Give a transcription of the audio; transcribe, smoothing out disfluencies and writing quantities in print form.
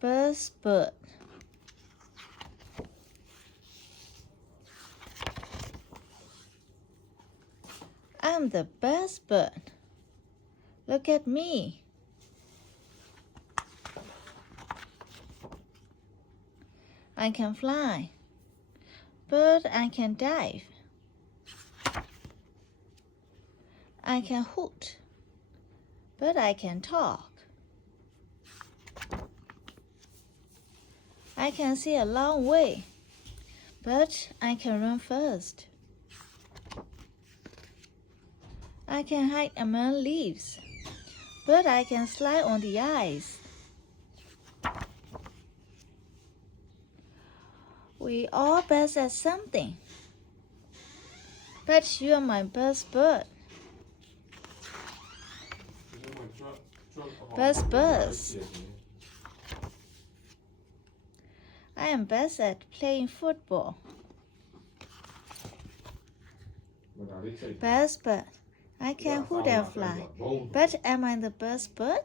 best bird. I'm the best bird. Look at me. I can fly, but I can dive. I can hoot, but I can talk. I can see a long way, but I can run fast. I can hide among leaves, but I can slide on the ice. We all best at something, but you are my best bird. Best birds. I am best at playing football. Best bird. I can hoot and fly, but am I the best bird?